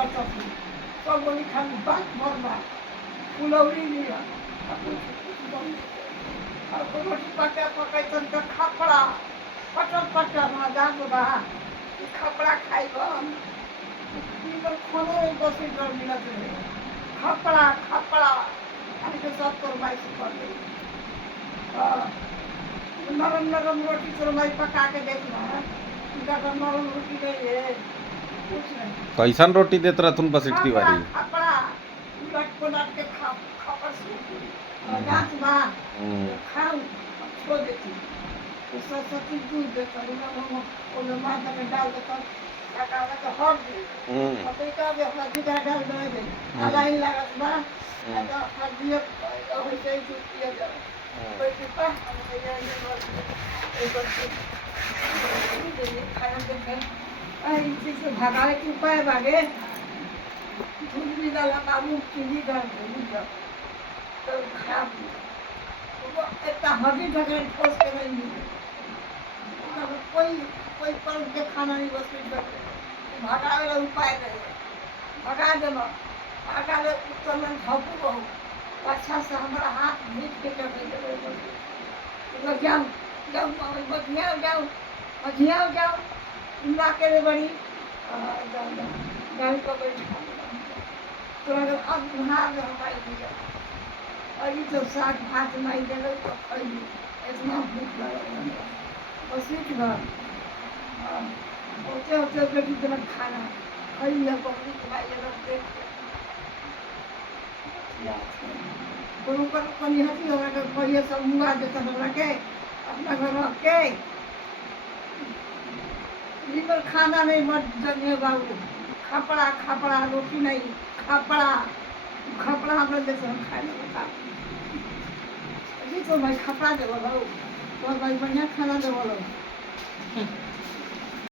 करता थी सब बोली खाली बात मरना फुलौरी लिया और रोटी पका पकाई तो खपड़ा पटल पटल ना जान बा खपड़ा खाई बन खाना में 10 मिनट मिनट रहे खपड़ा खपड़ा अभी तो सब तो माई से कर गई नरम नरम रोटी तो माई पका के देखना इनका तो नरम रोटी नहीं है कुछ नहीं कैसन रोटी देत रहथुन बस इतकी खपड़ा बारी खपड़ा उलट पुलट के खपड़ से गाछ बा खाऊ छोड़ देती तो सरस्वती दूध देता ओमे माथा में डाल देता काका तो हर दी अब का भी हल्दी का डाल दे लाइन लागत बा तो हल्दी हो से दूध पिया जाए कोई पिपा हम ये एक खाना देखे आई चीज से भगावे के उपाय बागे दूध भी डाला बाबू चीनी डाल दे तो खराब वो इतना हड्डी ढके ठोस के नहीं मिले कोई कोई पर के खाना नहीं बस भगावे ला उपाय नहीं भगा देना भगा ले उत्तर में धपू बहु अच्छा से हमारा हाथ भीज के कर दे तो जाओ जाओ मझिया जाओ मझिया जाओ ला के ले बड़ी गाड़ी पकड़ तो अगर अब भाग हमारी दिया अभी तो साग भात नहीं दे तो खैली इतना भूख लगा बस एक बार होते होते बेटी तेरा खाना खैली है पकड़ी कमाई रख देख कोनो पर कोनी हती हमरा के पहिए सब मुआ देता हमरा के अपना घर रख के लीवर खाना नहीं मत जनिए बाबू खपड़ा खपड़ा रोटी नहीं खपड़ा खपड़ा हमरा जैसे हम खाए ना बता अभी तो भाई खपड़ा देवो तो भाई बढ़िया खाना देवो